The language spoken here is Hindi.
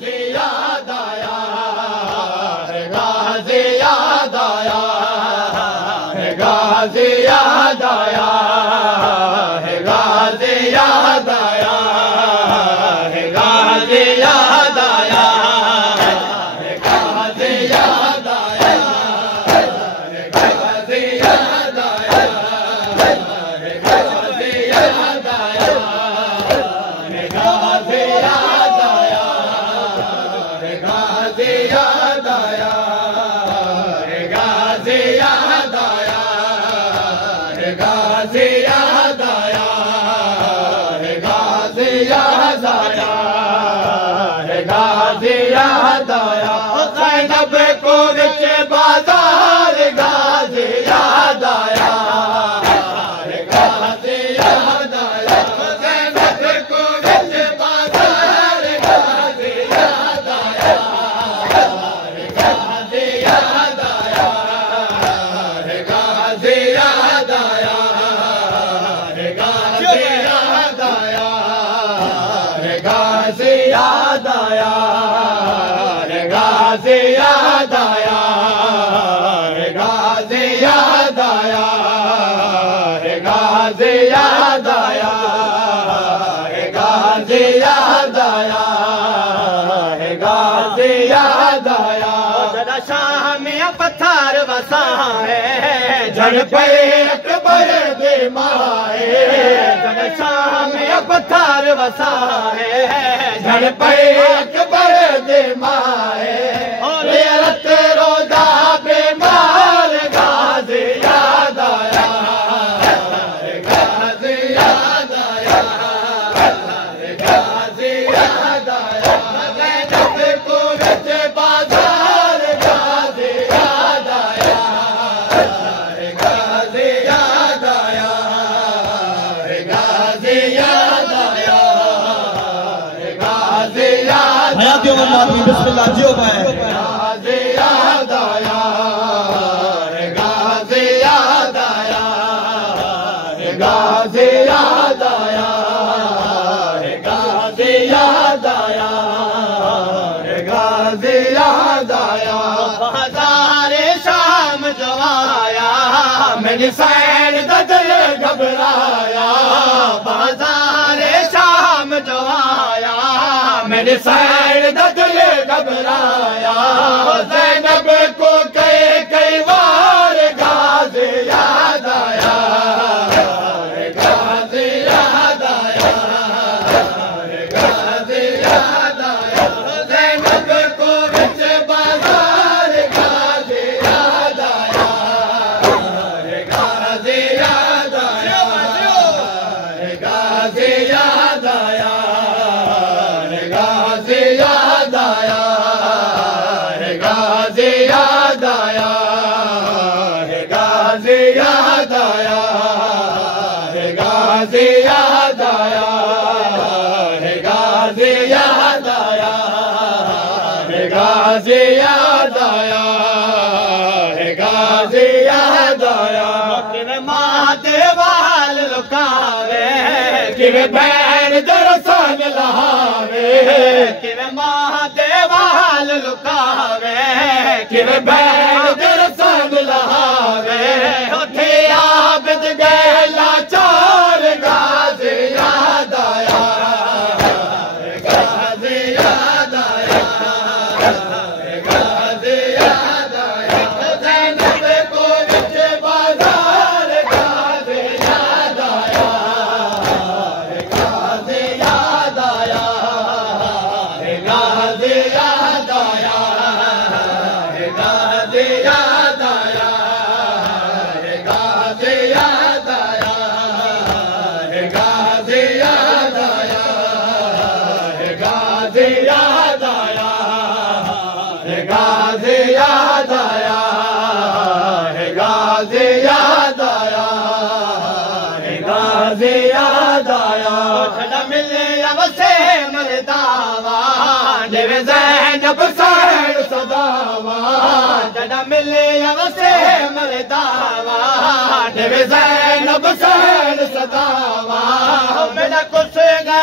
गाजी याद आया है, गाजी याद आया है, गाजी याद आया है, गाजी याद आया है, गाजी याद आया है, गाजी याद आया है, गाजी याद आया है, गाजी याद आया है, गाजी याद आया है, गाजी याद आया है, गाजी याद आया है, गाजी याद आया है, गाजी याद आया है, गाजी याद आया ज़ैनब को विच बाज़ार गाजी याद आया है, गाजी याद आया ज़ैनब को विच बाज़ार गाजी याद आया है, गाजी याद आया है, गाजी याद आया है, गाजी याद आया है, गाजी याद आया है, गाजी याद आया है, गाजी याद आया है, गाजी याद आया है, गाजी याद आया है, गाजी याद आया जरा शाम में पत्थर वसाए झड़ पे अकबर दे माए जरा शाम में पत्थर वसाए झड़ पे अकबर दे माए और रत रोजा बेमार गाजी याद आया है, गाजी याद आया है, गाजी याद आया ज़ैनब को विच बाज़ार गाजी याद आया है, गाजी याद आया है, गाजी याद आया है, गाजी याद हयात उमर नाज़मी बिस्मिल्लाह जियो पाए गाजी याद आया है, गाजी याद आया है, गाजी याद आया है, गाजी याद आया है, गाजी याद आया बाज़ार शाम जो आया मेरी सैन दा दिल घबराया बाज़ार शाम जो आया मेरे सैन दा दिल घबराया ज़ैनब को कई बार गाजी याद आया है, गाजी याद आया है, गाजी याद आया ज़ैनब को विच बाज़ार गाजी याद आया है, गाजी याद आया है, गाजी याद आया है, गाजी याद आया है, गाजी याद आया है, गाजी याद आया है, गाजी याद आया है, गाजी याद आया है, गाजी याद आया है, गाजी याद आया किवे मां दे वाल लुकावे किवे भैन दरसन लहावे किवे मां दे वाल लुकावे किवे भैन दरसन लहावे उठे आबिद गए लाचार गाजी याद आया है, गाजी याद आया है, गाजी याद आया ज़ैनब को विच बाज़ार गाजी याद आया है, गाजी याद आया है, गाजी याद आया है, गाजी याद आया है, गाजी याद आया है, गाजी याद आया है, गाजी याद आया है, गाजी याद आया है, गाजी याद आया है, गाजी याद आया छड़ा मिले अवसे मरदावा देवे ज़ैनब सैन सदावा छड़ा मिले अवसे मरदावा देवे ज़ैनब सैन सदावा मेरा कुछ गा